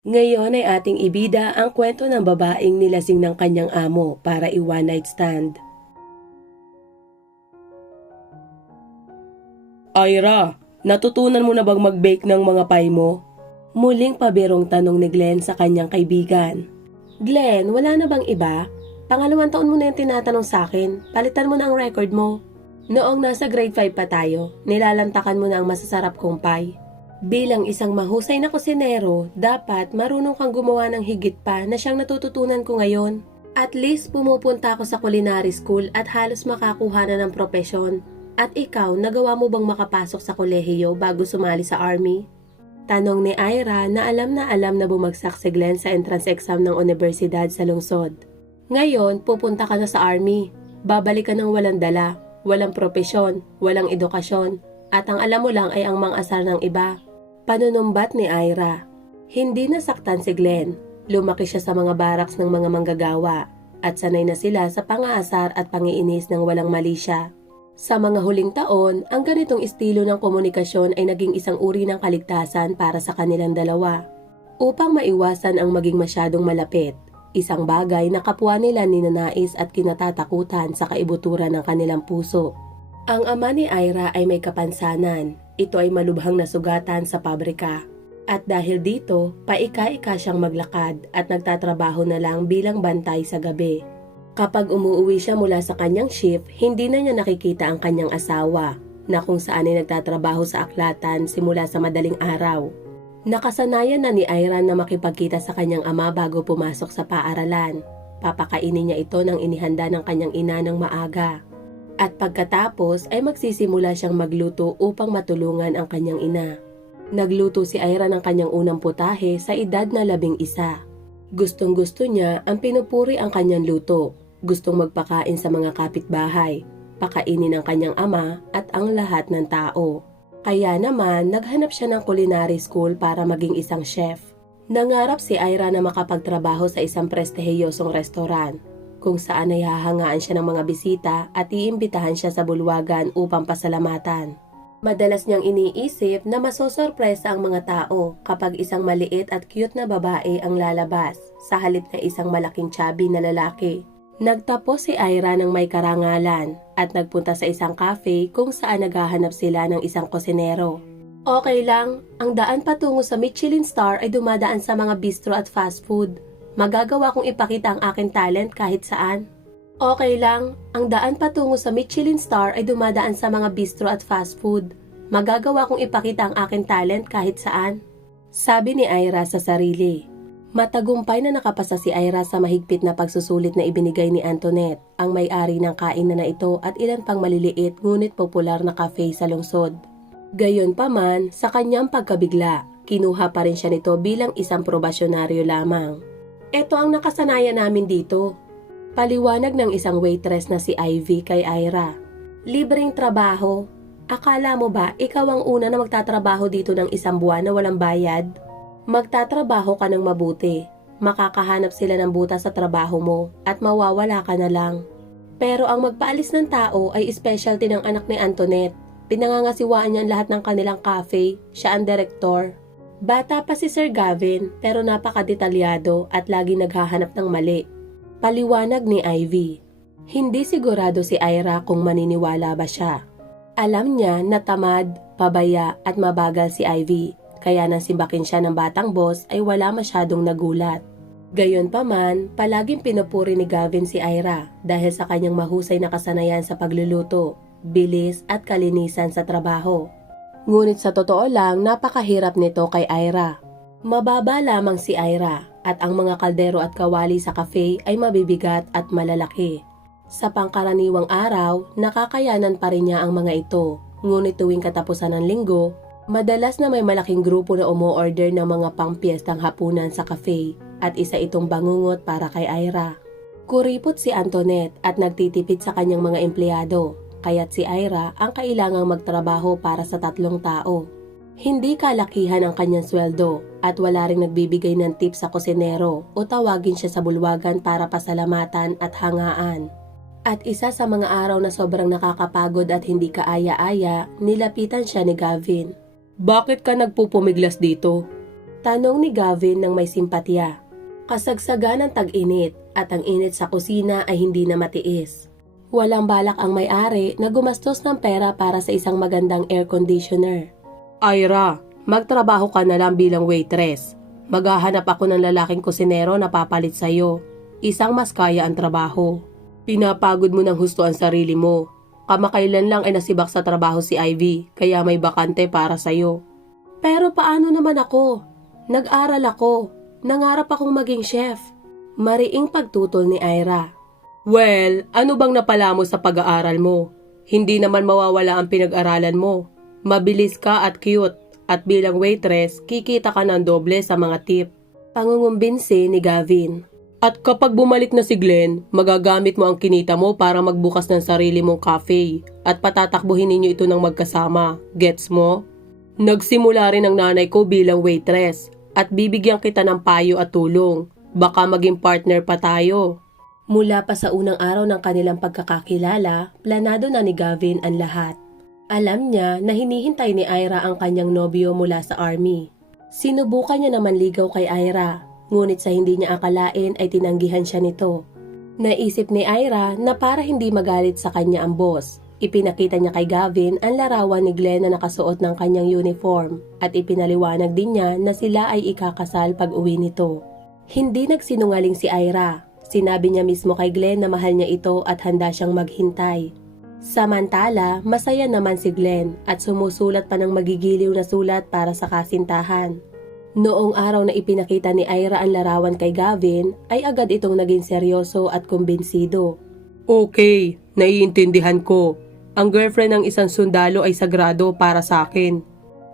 Ngayon ay ating ibida ang kwento ng babaeng nilasing ng kanyang amo para i-one night stand. Ira, natutunan mo na bang mag-bake ng mga pie mo? Muling pabirong tanong ni Glenn sa kanyang kaibigan. Glenn, wala na bang iba? Pangalawang taon mo na yung tinatanong sa akin, palitan mo na ang record mo. Noong nasa grade 5 pa tayo, nilalantakan mo na ang masasarap kong pie. Bilang isang mahusay na kusinero, dapat marunong kang gumawa ng higit pa na siyang natututunan ko ngayon. At least pumupunta ako sa culinary school at halos makakuha na ng propesyon. At ikaw, nagawa mo bang makapasok sa kolehiyo bago sumali sa army? Tanong ni Ira na alam na bumagsak si Glenn sa entrance exam ng universidad sa lungsod. Ngayon, pupunta ka na sa army. Babalik ka ng walang dala, walang propesyon, walang edukasyon, at ang alam mo lang ay ang mang-asar ng iba. Panunumbat ni Ira. Hindi nasaktan si Glenn. Lumaki siya sa mga barracks ng mga manggagawa at sanay na sila sa pang-aasar at pangiinis ng walang mali siya. Sa mga huling taon, ang ganitong estilo ng komunikasyon ay naging isang uri ng kaligtasan para sa kanilang dalawa. Upang maiwasan ang maging masyadong malapit, isang bagay na kapwa nila ninanais at kinatatakutan sa kaibuturan ng kanilang puso. Ang ama ni Ira ay may kapansanan. Ito ay malubhang nasugatan sa pabrika. At dahil dito, paika-ika siyang maglakad at nagtatrabaho na lang bilang bantay sa gabi. Kapag umuwi siya mula sa kanyang shift, hindi na niya nakikita ang kanyang asawa, na kung saan ay nagtatrabaho sa aklatan simula sa madaling araw. Nakasanayan na ni Ira na makipagkita sa kanyang ama bago pumasok sa paaralan. Papakainin niya ito ng inihanda ng kanyang ina ng maaga. At pagkatapos ay magsisimula siyang magluto upang matulungan ang kanyang ina. Nagluto si Ira ng kanyang unang putahe sa edad na 11. Gustong-gusto niya ang pinupuri ang kanyang luto. Gustong magpakain sa mga kapitbahay, pakainin ang kanyang ama at ang lahat ng tao. Kaya naman naghanap siya ng culinary school para maging isang chef. Nangarap si Ira na makapagtrabaho sa isang prestihiyosong restaurant, kung saan ay hahangaan siya ng mga bisita at iimbitahan siya sa bulwagan upang pasalamatan. Madalas niyang iniisip na masosorpresa ang mga tao kapag isang maliit at cute na babae ang lalabas sa halip na isang malaking chubby na lalaki. Nagtapos si Ira ng may karangalan at nagpunta sa isang cafe kung saan naghahanap sila ng isang kusinero. Okay lang, ang daan patungo sa Michelin star ay dumadaan sa mga bistro at fast food. Magagawa kong ipakita ang aking talent kahit saan. Okay lang, ang daan patungo sa Michelin star ay dumadaan sa mga bistro at fast food. Magagawa kong ipakita ang aking talent kahit saan. Sabi ni Ira sa sarili. Matagumpay na nakapasa si Ira sa mahigpit na pagsusulit na ibinigay ni Antoinette, ang may-ari ng kainan na ito at ilan pang maliliit ngunit popular na cafe sa lungsod. Gayunpaman, sa kanyang pagkabigla, kinuha pa rin siya nito bilang isang probasyonaryo lamang. Ito ang nakasanayan namin dito. Paliwanag ng isang waitress na si Ivy kay Ira. Libreng trabaho. Akala mo ba ikaw ang una na magtatrabaho dito ng isang buwan na walang bayad? Magtatrabaho ka ng mabuti. Makakahanap sila ng butas sa trabaho mo at mawawala ka na lang. Pero ang magpaalis ng tao ay specialty ng anak ni Antoinette. Pinangangasiwaan niya ang lahat ng kanilang cafe. Siya ang direktor. Bata pa si Sir Gavin pero napakadetalyado at lagi naghahanap ng mali. Paliwanag ni Ivy. Hindi sigurado si Ira kung maniniwala ba siya. Alam niya na tamad, pabaya at mabagal si Ivy, kaya nang simbakin siya ng batang boss ay wala masyadong nagulat. Gayunpaman, palaging pinupuri ni Gavin si Ira dahil sa kanyang mahusay na kasanayan sa pagluluto, bilis at kalinisan sa trabaho. Ngunit sa totoo lang, napakahirap nito kay Ira. Mababa lamang si Ira at ang mga kaldero at kawali sa cafe ay mabibigat at malalaki. Sa pangkaraniwang araw, nakakayanan pa rin niya ang mga ito. Ngunit tuwing katapusan ng linggo, madalas na may malaking grupo na umu-order ng mga pangpiyestang hapunan sa cafe at isa itong bangungot para kay Ira. Kuripot si Antoinette at nagtitipid sa kanyang mga empleyado, kaya't si Ira ang kailangang magtrabaho para sa 3 tao. Hindi kalakihan ang kanyang sweldo at wala ring nagbibigay ng tip sa kusinero o tawagin siya sa bulwagan para pasalamatan at hangaan. At isa sa mga araw na sobrang nakakapagod at hindi kaaya-aya, nilapitan siya ni Gavin. Bakit ka nagpupumiglas dito? Tanong ni Gavin ng may simpatya. Kasagsagan ng tag-init at ang init sa kusina ay hindi na matiis. Walang balak ang may-ari na gumastos ng pera para sa isang magandang air conditioner. Ira, magtrabaho ka na lang bilang waitress. Maghahanap ako ng lalaking kusinero na papalit sa'yo. Isang mas kaya ang trabaho. Pinapagod mo ng husto ang sarili mo. Kamakailan lang ay nasibak sa trabaho si Ivy, kaya may bakante para sa'yo. Pero paano naman ako? Nag-aral ako. Nangarap akong maging chef. Mariing pagtutol ni Ira. Well, ano bang napala mo sa pag-aaral mo? Hindi naman mawawala ang pinag-aralan mo. Mabilis ka at cute. At bilang waitress, kikita ka ng doble sa mga tip. Pangungumbinsi ni Gavin. At kapag bumalik na si Glenn, magagamit mo ang kinita mo para magbukas ng sarili mong cafe. At patatakbuhin ninyo ito ng magkasama. Gets mo? Nagsimula rin ang nanay ko bilang waitress. At bibigyan kita ng payo at tulong. Baka maging partner pa tayo. Mula pa sa unang araw ng kanilang pagkakakilala, planado na ni Gavin ang lahat. Alam niya na hinihintay ni Ira ang kanyang nobyo mula sa army. Sinubukan niya naman ligaw kay Ira, ngunit sa hindi niya akalain ay tinanggihan siya nito. Naisip ni Ira na para hindi magalit sa kanya ang boss, ipinakita niya kay Gavin ang larawan ni Glenn na nakasuot ng kanyang uniform at ipinaliwanag din niya na sila ay ikakasal pag uwi nito. Hindi nagsinungaling si Ira. Sinabi niya mismo kay Glenn na mahal niya ito at handa siyang maghintay. Samantala, masaya naman si Glenn at sumusulat pa ng magigiliw na sulat para sa kasintahan. Noong araw na ipinakita ni Ira ang larawan kay Gavin, ay agad itong naging seryoso at kumbinsido. Okay, naiintindihan ko. Ang girlfriend ng isang sundalo ay sagrado para sa akin.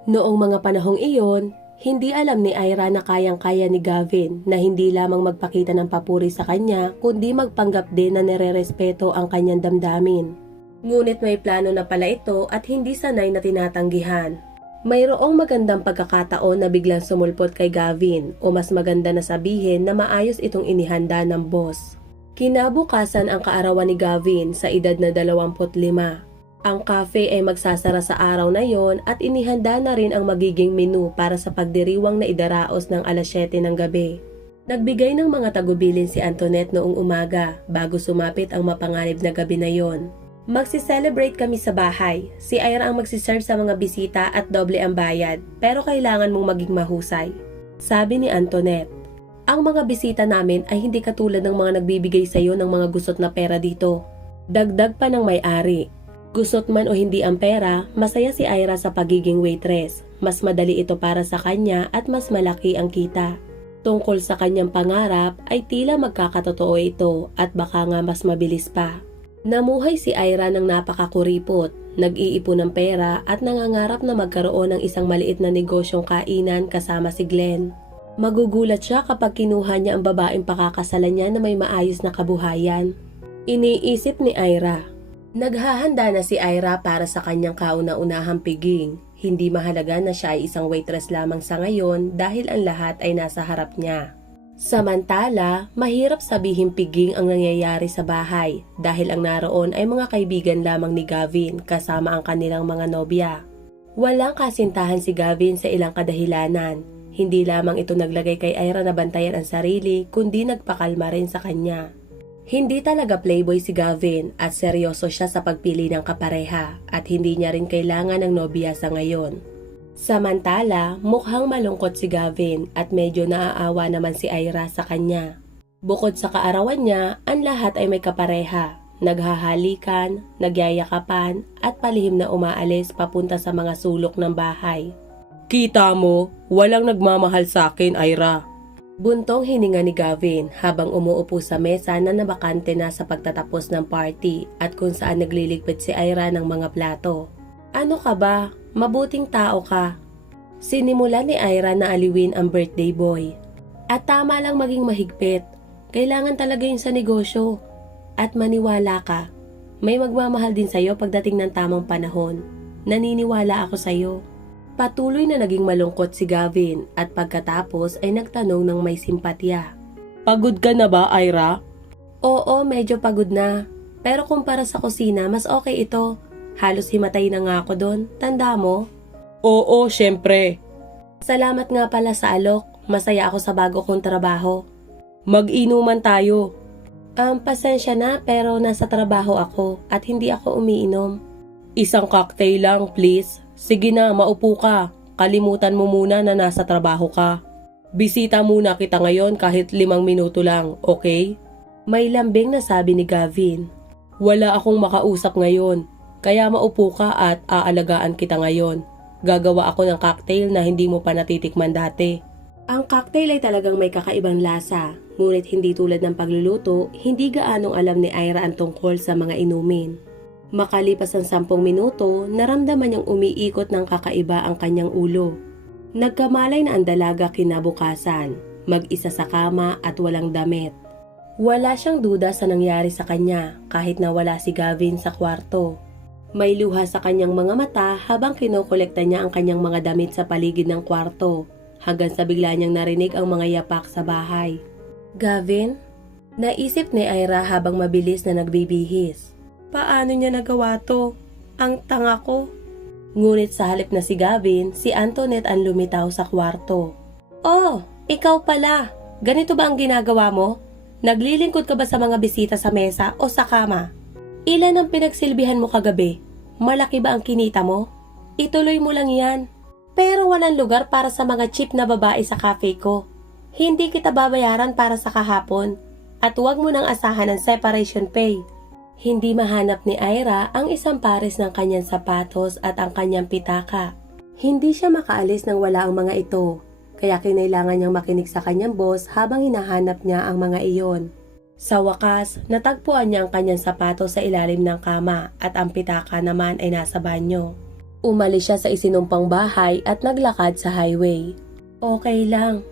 Noong mga panahong iyon, hindi alam ni Ira na kayang-kaya ni Gavin na hindi lamang magpakita ng papuri sa kanya kundi magpanggap din na nire-respeto ang kanyang damdamin. Ngunit may plano na pala ito at hindi sanay na tinatanggihan. Mayroong magandang pagkakataon na biglang sumulpot kay Gavin o mas maganda na sabihin na maayos itong inihanda ng boss. Kinabukasan ang kaarawan ni Gavin sa edad na 25. Ang cafe ay magsasara sa araw na yon at inihanda na rin ang magiging menu para sa pagdiriwang na idaraos ng alas 7 ng gabi. Nagbigay ng mga tagubilin si Antoinette noong umaga bago sumapit ang mapanganib na gabi na yon. Magsi-celebrate kami sa bahay. Si Ira ang magsiserve sa mga bisita at doble ang bayad, pero kailangan mong maging mahusay. Sabi ni Antoinette, ang mga bisita namin ay hindi katulad ng mga nagbibigay sa iyo ng mga gusot na pera dito. Dagdag pa ng may-ari. Gusot man o hindi ang pera, masaya si Ira sa pagiging waitress. Mas madali ito para sa kanya at mas malaki ang kita. Tungkol sa kanyang pangarap ay tila magkakatotoo ito at baka nga mas mabilis pa. Namuhay si Ira ng napakakuripot, nag-iipon ng pera at nangangarap na magkaroon ng isang maliit na negosyong kainan kasama si Glenn. Magugulat siya kapag kinuha niya ang babaeng pakakasalan niya na may maayos na kabuhayan. Iniisip ni Ira. Naghahanda na si Ira para sa kanyang kauna-unahang piging. Hindi mahalaga na siya ay isang waitress lamang sa ngayon dahil ang lahat ay nasa harap niya. Samantala, mahirap sabihin piging ang nangyayari sa bahay dahil ang naroon ay mga kaibigan lamang ni Gavin kasama ang kanilang mga nobya. Walang kasintahan si Gavin sa ilang kadahilanan. Hindi lamang ito naglagay kay Ira na bantayan ang sarili kundi nagpakalma rin sa kanya. Hindi talaga playboy si Gavin at seryoso siya sa pagpili ng kapareha at hindi niya rin kailangan ng nobya sa ngayon. Samantala, mukhang malungkot si Gavin at medyo naaawa naman si Ira sa kanya. Bukod sa kaarawan niya, ang lahat ay may kapareha, naghahalikan, nagyayakapan at palihim na umaalis papunta sa mga sulok ng bahay. Kita mo, walang nagmamahal sa akin, Ira. Buntong hininga ni Gavin habang umuupo sa mesa na nabakante na sa pagtatapos ng party at kung saan nagliligpit si Ira ng mga plato. Ano ka ba? Mabuting tao ka. Sinimula ni Ira na aliwin ang birthday boy. At tama lang maging mahigpit. Kailangan talaga yun sa negosyo. At maniwala ka. May magmamahal din sa'yo pagdating ng tamang panahon. Naniniwala ako sa'yo. Patuloy na naging malungkot si Gavin at pagkatapos ay nagtanong ng may simpatya. Pagod ka na ba, Ira? Oo, medyo pagod na. Pero kumpara sa kusina, mas okay ito. Halos himatay na nga ako doon. Tanda mo? Oo, syempre. Salamat nga pala sa alok. Masaya ako sa bago kong trabaho. Mag-inuman tayo. Pasensya na pero nasa trabaho ako at hindi ako umiinom. Isang cocktail lang, please. Sige na, maupo ka. Kalimutan mo muna na nasa trabaho ka. Bisita muna kita ngayon kahit 5 minuto lang, okay? May lambing na sabi ni Gavin. Wala akong makausap ngayon, kaya maupo ka at aalagaan kita ngayon. Gagawa ako ng cocktail na hindi mo pa natitikman dati. Ang cocktail ay talagang may kakaibang lasa, ngunit hindi tulad ng pagluluto, hindi gaanong alam ni Ira ang tungkol sa mga inumin. Makalipas ang 10 minuto, naramdaman niyang umiikot ng kakaiba ang kanyang ulo. Nagkamalay na ang dalaga kinabukasan, mag-isa sa kama at walang damit. Wala siyang duda sa nangyari sa kanya kahit na wala si Gavin sa kwarto. May luha sa kanyang mga mata habang kinokolekta niya ang kanyang mga damit sa paligid ng kwarto. Hanggang sa bigla niyang narinig ang mga yapak sa bahay. Gavin? Naisip ni Ira habang mabilis na nagbibihis. Paano niya nagawa to? Ang tanga ko. Ngunit sa halip na si Gavin, si Antoinette ang lumitaw sa kwarto. Oh, ikaw pala. Ganito ba ang ginagawa mo? Naglilingkod ka ba sa mga bisita sa mesa o sa kama? Ilan ang pinagsilbihan mo kagabi? Malaki ba ang kinita mo? Ituloy mo lang yan. Pero walang lugar para sa mga cheap na babae sa cafe ko. Hindi kita babayaran para sa kahapon. At huwag mo nang asahan ng separation pay. Hindi mahanap ni Ira ang isang pares ng kanyang sapatos at ang kanyang pitaka. Hindi siya makaalis nang wala ang mga ito. Kaya kinailangan niyang makinig sa kanyang boss habang hinahanap niya ang mga iyon. Sa wakas, natagpuan niya ang kanyang sapatos sa ilalim ng kama at ang pitaka naman ay nasa banyo. Umalis siya sa isinumpang bahay at naglakad sa highway. Okay lang.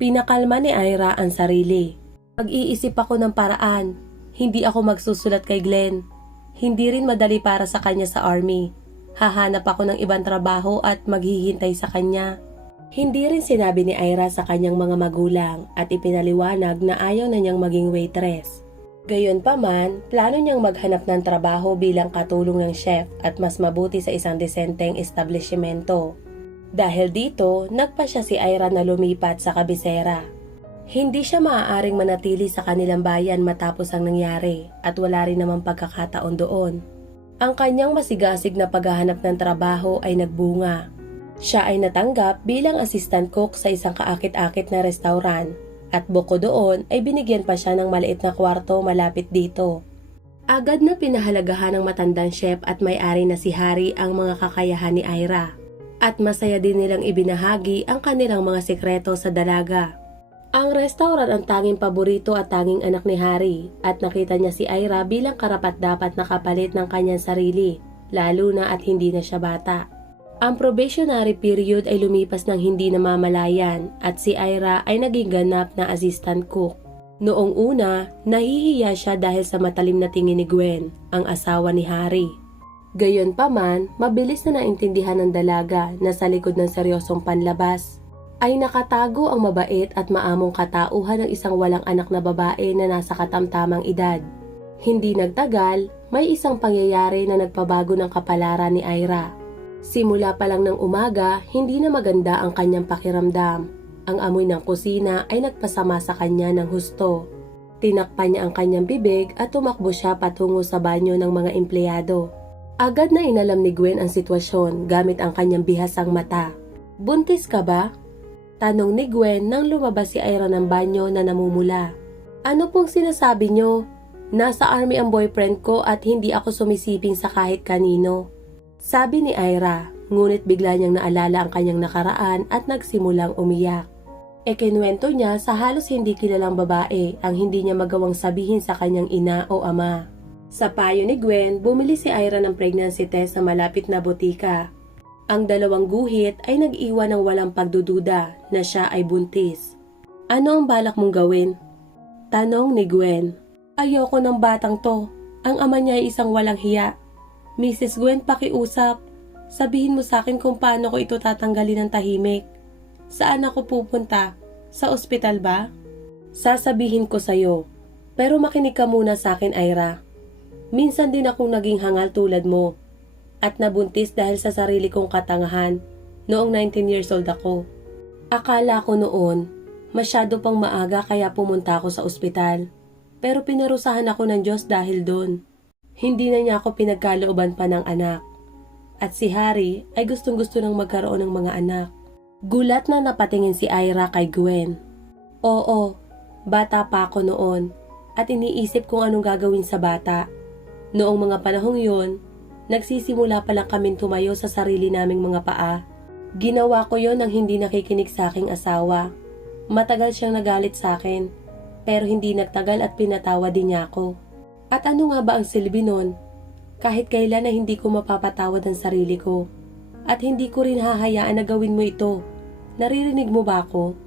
Pinakalma ni Ira ang sarili. Mag-iisip ako ng paraan. Hindi ako magsusulat kay Glenn. Hindi rin madali para sa kanya sa army. Hahanap ako ng ibang trabaho at maghihintay sa kanya. Hindi rin sinabi ni Ira sa kanyang mga magulang at ipinaliwanag na ayaw na niyang maging waitress. Gayunpaman, plano niyang maghanap ng trabaho bilang katulong ng chef at mas mabuti sa isang desenteng establishmento. Dahil dito, nagpasya si Ira na lumipat sa kabisera. Hindi siya maaaring manatili sa kanilang bayan matapos ang nangyari at wala rin namang pagkakataon doon. Ang kanyang masigasig na paghahanap ng trabaho ay nagbunga. Siya ay natanggap bilang assistant cook sa isang kaakit-akit na restaurant. At bukod doon ay binigyan pa siya ng maliit na kwarto malapit dito. Agad na pinahalagahan ng matandang chef at may-ari na si Harry ang mga kakayahan ni Ira. At masaya din nilang ibinahagi ang kanilang mga sekreto sa dalaga. Ang restaurant ang tanging paborito at tanging anak ni Harry at nakita niya si Ira bilang karapat-dapat na kapalit ng kanyang sarili, lalo na at hindi na siya bata. Ang probationary period ay lumipas ng hindi namamalayan at si Ira ay naging ganap na assistant cook. Noong una, nahihiya siya dahil sa matalim na tingin ni Gwen, ang asawa ni Harry. Gayunpaman, mabilis na naintindihan ng dalaga na sa likod ng seryosong panlabas ay nakatago ang mabait at maamong katauhan ng isang walang anak na babae na nasa katamtamang edad. Hindi nagtagal, may isang pangyayari na nagpabago ng kapalaran ni Ira. Simula pa lang ng umaga, hindi na maganda ang kanyang pakiramdam. Ang amoy ng kusina ay nagpasama sa kanya ng husto. Tinakpan niya ang kanyang bibig at tumakbo siya patungo sa banyo ng mga empleyado. Agad na inalam ni Gwen ang sitwasyon gamit ang kanyang bihasang mata. Buntis ka ba? Tanong ni Gwen nang lumabas si Ira ng banyo na namumula. Ano pong sinasabi niyo? Nasa army ang boyfriend ko at hindi ako sumisiping sa kahit kanino. Sabi ni Ira, ngunit bigla niyang naalala ang kanyang nakaraan at nagsimulang umiyak. Ikinuwento niya sa halos hindi kilalang babae ang hindi niya magawang sabihin sa kanyang ina o ama. Sa payo ni Gwen, bumili si Ira ng pregnancy test sa malapit na botika. Ang dalawang guhit ay nag-iwan ng walang pagdududa na siya ay buntis. Ano ang balak mong gawin? Tanong ni Gwen. Ayoko ng batang to. Ang ama niya ay isang walang hiya. Mrs. Gwen, pakiusap. Sabihin mo sa akin kung paano ko ito tatanggalin ng tahimik. Saan ako pupunta? Sa ospital ba? Sasabihin ko sa'yo. Pero makinig ka muna sa akin, Ira. Minsan din akong naging hangal tulad mo. At nabuntis dahil sa sarili kong katangahan. noong 19 years old ako. Akala ko noon, masyado pang maaga kaya pumunta ako sa ospital. Pero pinarusahan ako ng Diyos dahil doon. Hindi na niya ako pinagkalooban pa ng anak. At si Harry ay gustong-gusto nang magkaroon ng mga anak. Gulat na napatingin si Ira kay Gwen. Oo, bata pa ako noon at iniisip kung anong gagawin sa bata. Noong mga panahong yun, nagsisimula pa lang kaming tumayo sa sarili naming mga paa. Ginawa ko yon nang hindi nakikinig sa aking asawa. Matagal siyang nagalit sa akin, pero hindi nagtagal at pinatawad din niya ako. At ano nga ba ang silbi nun? Kahit kailan na hindi ko mapapatawad ang sarili ko. At hindi ko rin hahayaan na gawin mo ito. Naririnig mo ba ako?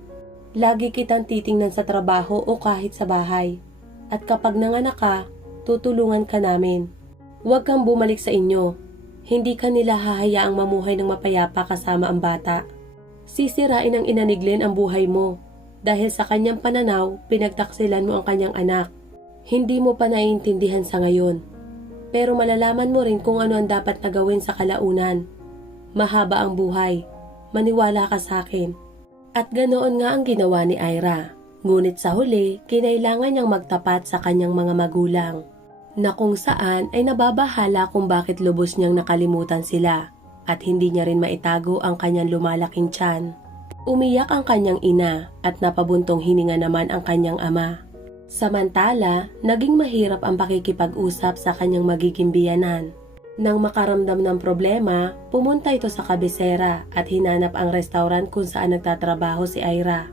Lagi kitang titingnan sa trabaho o kahit sa bahay. At kapag nanganak ka, tutulungan ka namin. Huwag kang bumalik sa inyo. Hindi ka nila hahayaang mamuhay ng mapayapa kasama ang bata. Sisirain ng ina ni Glenn ang buhay mo. Dahil sa kanyang pananaw, pinagtaksilan mo ang kanyang anak. Hindi mo pa naiintindihan sa ngayon. Pero malalaman mo rin kung ano ang dapat na gawin sa kalaunan. Mahaba ang buhay. Maniwala ka sa akin. At ganoon nga ang ginawa ni Ira. Ngunit sa huli, kinailangan niyang magtapat sa kanyang mga magulang. Na kung saan ay nababahala kung bakit lubos niyang nakalimutan sila at hindi niya rin maitago ang kanyang lumalaking tiyan. Umiyak ang kanyang ina at napabuntong hininga naman ang kanyang ama. Samantala, naging mahirap ang pakikipag-usap sa kanyang magiging biyanan. Nang makaramdam ng problema, pumunta ito sa kabisera at hinanap ang restaurant kung saan nagtatrabaho si Ira.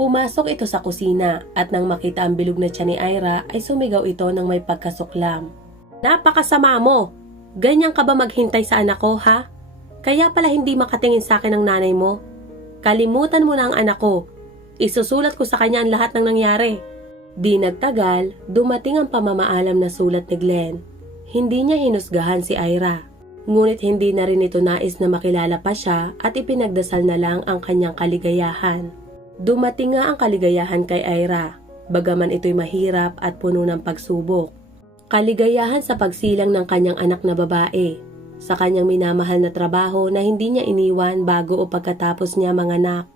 Pumasok ito sa kusina at nang makita ang bilog na tiyan ni Ira ay sumigaw ito ng may pagkasuklam. Napakasama mo! Ganyan ka ba maghintay sa anak ko, ha? Kaya pala hindi makatingin sa akin ang nanay mo. Kalimutan mo na ang anak ko. Isusulat ko sa kanya ang lahat ng nangyari. Di nagtagal, dumating ang pamamaalam na sulat ni Glenn. Hindi niya hinusgahan si Ira. Ngunit hindi na rin ito nais na makilala pa siya at ipinagdasal na lang ang kanyang kaligayahan. Dumating nga ang kaligayahan kay Ira, bagaman ito'y mahirap at puno ng pagsubok. Kaligayahan sa pagsilang ng kanyang anak na babae, sa kanyang minamahal na trabaho na hindi niya iniwan bago o pagkatapos niya manganak,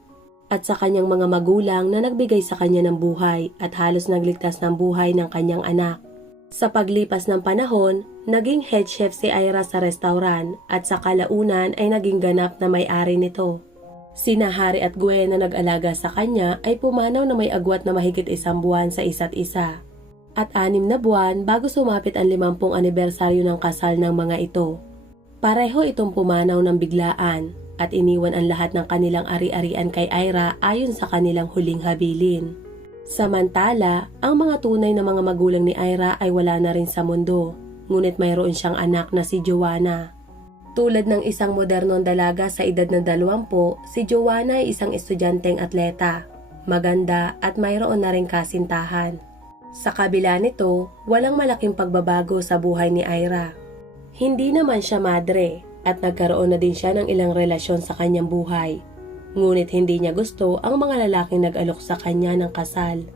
at sa kanyang mga magulang na nagbigay sa kanya ng buhay at halos nagligtas ng buhay ng kanyang anak. Sa paglipas ng panahon, naging head chef si Ira sa restaurant at sa kalaunan ay naging ganap na may-ari nito. Sina Harry at Gwen na nag-alaga sa kanya ay pumanaw na may agwat na mahigit 1 buwan sa isa't isa. At 6 na buwan bago sumapit ang 50 anibersaryo ng kasal ng mga ito. Pareho itong pumanaw ng biglaan at iniwan ang lahat ng kanilang ari-arian kay Ira ayon sa kanilang huling habilin. Samantala, ang mga tunay na mga magulang ni Ira ay wala na rin sa mundo, ngunit mayroon siyang anak na si Joanna. Tulad ng isang modernong dalaga sa edad na 20, si Joanna ay isang estudyanteng atleta, maganda at mayroon na rin kasintahan. Sa kabila nito, walang malaking pagbabago sa buhay ni Ira. Hindi naman siya madre at nagkaroon na din siya ng ilang relasyon sa kanyang buhay. Ngunit hindi niya gusto ang mga lalaking nag-alok sa kanya ng kasal.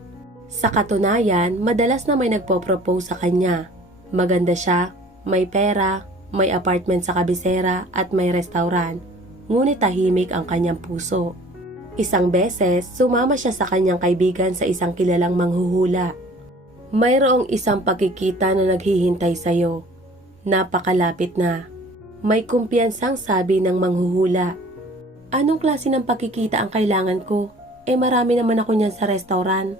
Sa katunayan, madalas na may nagpo-propose sa kanya. Maganda siya, may pera, may apartment sa kabisera at may restaurant, ngunit tahimik ang kanyang puso. Isang beses, sumama siya sa kanyang kaibigan sa isang kilalang manghuhula. Mayroong isang pagkikita na naghihintay sa'yo. Napakalapit na. May kumpiyansang sabi ng manghuhula. Anong klase ng pagkikita ang kailangan ko? Marami naman ako niyan sa restaurant.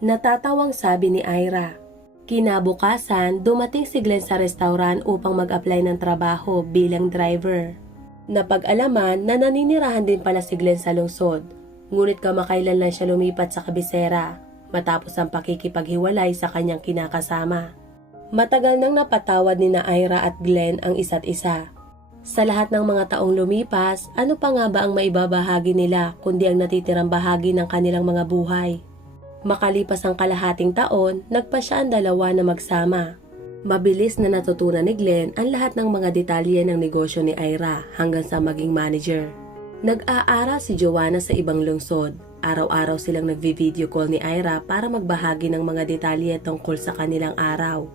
Natatawang sabi ni Ira. Kinabukasan, dumating si Glenn sa restaurant upang mag-apply ng trabaho bilang driver. Napag-alaman na naninirahan din pala si Glenn sa lungsod, ngunit kamakailan lang siya lumipat sa kabisera matapos ang pakikipaghiwalay sa kanyang kinakasama. Matagal nang napatawad ni na Ira at Glenn ang isa't isa. Sa lahat ng mga taong lumipas, ano pa nga ba ang maibabahagi nila kundi ang natitirang bahagi ng kanilang mga buhay? Makalipas ang kalahating taon, nagpasya ang dalawa na magsama. Mabilis na natutunan ni Glenn ang lahat ng mga detalye ng negosyo ni Ira hanggang sa maging manager. Nag-aaral si Joanna sa ibang lungsod. Araw-araw silang nagvi-video call ni Ira para magbahagi ng mga detalye tungkol sa kanilang araw.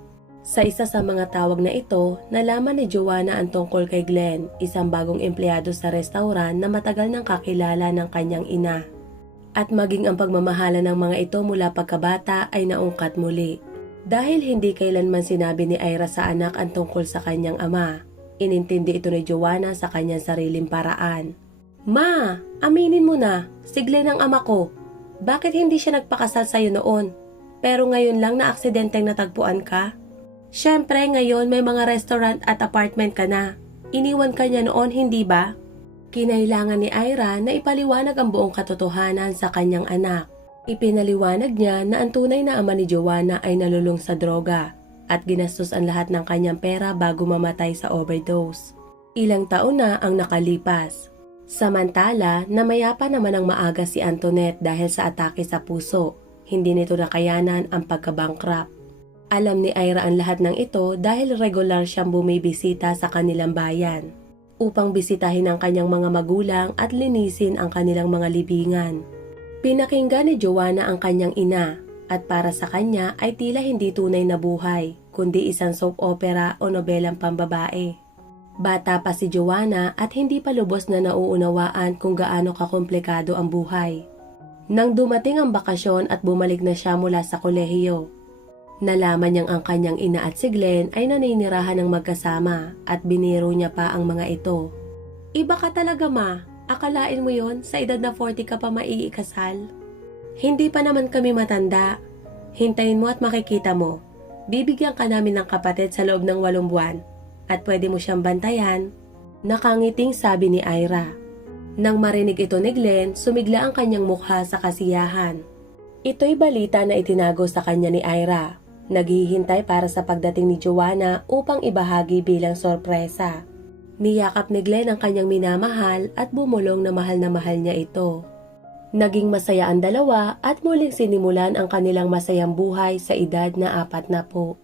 Sa isa sa mga tawag na ito, nalaman ni Joanna ang tungkol kay Glenn, isang bagong empleyado sa restaurant na matagal nang kakilala ng kanyang ina. At maging ang pagmamahala ng mga ito mula pagkabata ay naungkat muli. Dahil hindi kailanman sinabi ni Ira sa anak ang tungkol sa kanyang ama, inintindi ito ni Joanna sa kanyang sariling paraan. Ma, aminin mo na, si Glenn ang ama ko. Bakit hindi siya nagpakasal sa'yo noon? Pero ngayon lang na aksidenteng natagpuan ka? Siyempre ngayon may mga restaurant at apartment ka na. Iniwan ka niya noon, hindi ba? Kinailangan ni Ira na ipaliwanag ang buong katotohanan sa kanyang anak. Ipinaliwanag niya na ang tunay na ama ni Joanna ay nalulung sa droga at ginastos ang lahat ng kanyang pera bago mamatay sa overdose. Ilang taon na ang nakalipas. Samantala, namayapa naman ang maaga si Antoinette dahil sa atake sa puso. Hindi nito nakayanan ang pagkabankrupt. Alam ni Ira ang lahat ng ito dahil regular siyang bumibisita sa kanilang bayan upang bisitahin ang kanyang mga magulang at linisin ang kanilang mga libingan. Pinakinggan ni Joanna ang kanyang ina at para sa kanya ay tila hindi tunay na buhay kundi isang soap opera o nobelang pambabae. Bata pa si Joanna at hindi pa lubos na nauunawaan kung gaano kakomplikado ang buhay. Nang dumating ang bakasyon at bumalik na siya mula sa kolehiyo, nalaman niyang ang kanyang ina at si Glenn ay naninirahan ng magkasama at biniro niya pa ang mga ito. Iba ka talaga ma, akalain mo yon sa edad na 40 ka pa maiikasal? Hindi pa naman kami matanda. Hintayin mo at makikita mo. Bibigyan ka namin ng kapatid sa loob ng 8 buwan at pwede mo siyang bantayan. Nakangiting sabi ni Ira. Nang marinig ito ni Glenn, sumigla ang kanyang mukha sa kasiyahan. Ito'y balita na itinago sa kanya ni Ira. Naghihintay para sa pagdating ni Joanna upang ibahagi bilang sorpresa. Niyakap ni Glenn ang kanyang minamahal at bumulong na mahal niya ito. Naging masaya ang dalawa at muling sinimulan ang kanilang masayang buhay sa edad na 40.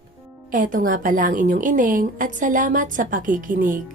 Eto nga pala ang inyong ineng at salamat sa pakikinig.